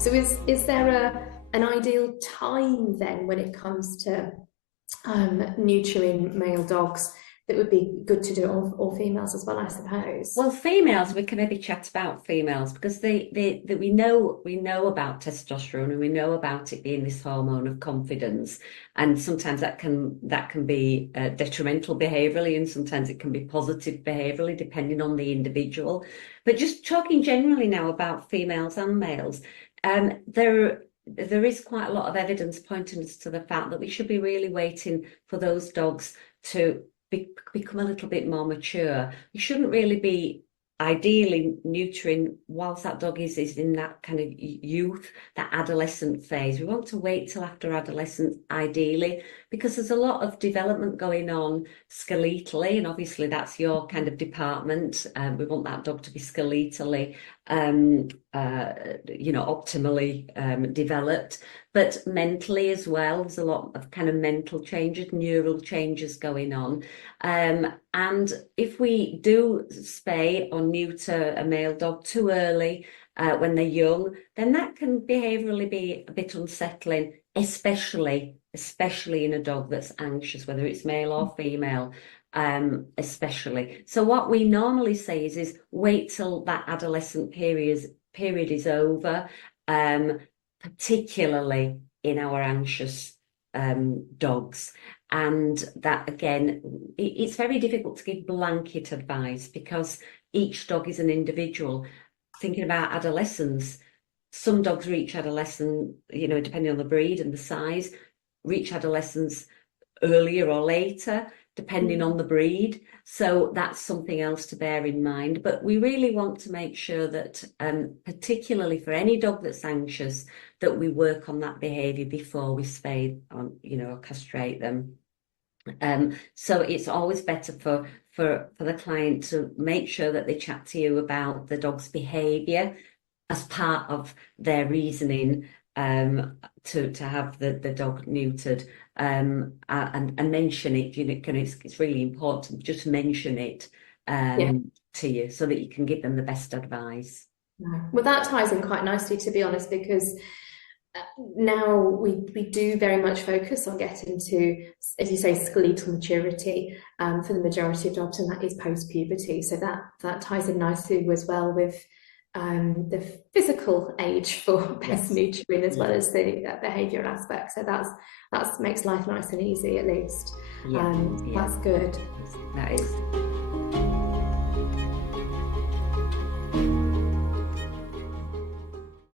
So is there an ideal time then when it comes to neutering male dogs that would be good to do, or females as well, I suppose? Well, females, we can maybe chat about females because we know about testosterone, and we know about it being this hormone of confidence, and sometimes that can be detrimental behaviourally, and sometimes it can be positive behaviourally depending on the individual. But just talking generally now about females and males, there is quite a lot of evidence pointing us to the fact that we should be really waiting for those dogs to become a little bit more mature. We shouldn't really be ideally neutering whilst that dog is in that kind of youth, that adolescent phase. We want to wait till after adolescence, ideally, because there's a lot of development going on skeletally, and obviously that's your kind of department. We want that dog to be skeletally, optimally developed, but mentally as well. There's a lot of kind of mental changes, neural changes going on. And if we do spay or neuter a male dog too early, when they're young, then that can behaviourally be a bit unsettling, especially in a dog that's anxious, whether it's male or female, especially. So what we normally say is wait till that adolescent period is over, particularly in our anxious dogs. And that, again, it's very difficult to give blanket advice because each dog is an individual. Thinking about adolescence, some dogs reach adolescence, depending on the breed and the size, reach adolescence earlier or later, depending on the breed. So that's something else to bear in mind. But we really want to make sure that, particularly for any dog that's anxious, that we work on that behaviour before we spay on, or castrate them. So it's always better for the client to make sure that they chat to you about the dog's behaviour as part of their reasoning to have the dog neutered, and mention it. It's really important just mention it to you so that you can give them the best advice. Well, that ties in quite nicely, to be honest, because now we do very much focus on getting to, as you say, skeletal maturity for the majority of dogs, and that is post-puberty. So that ties in nicely as well with the physical age for best neutering, as well as the behaviour aspect. So that makes life nice and easy, at least. That's good. That is.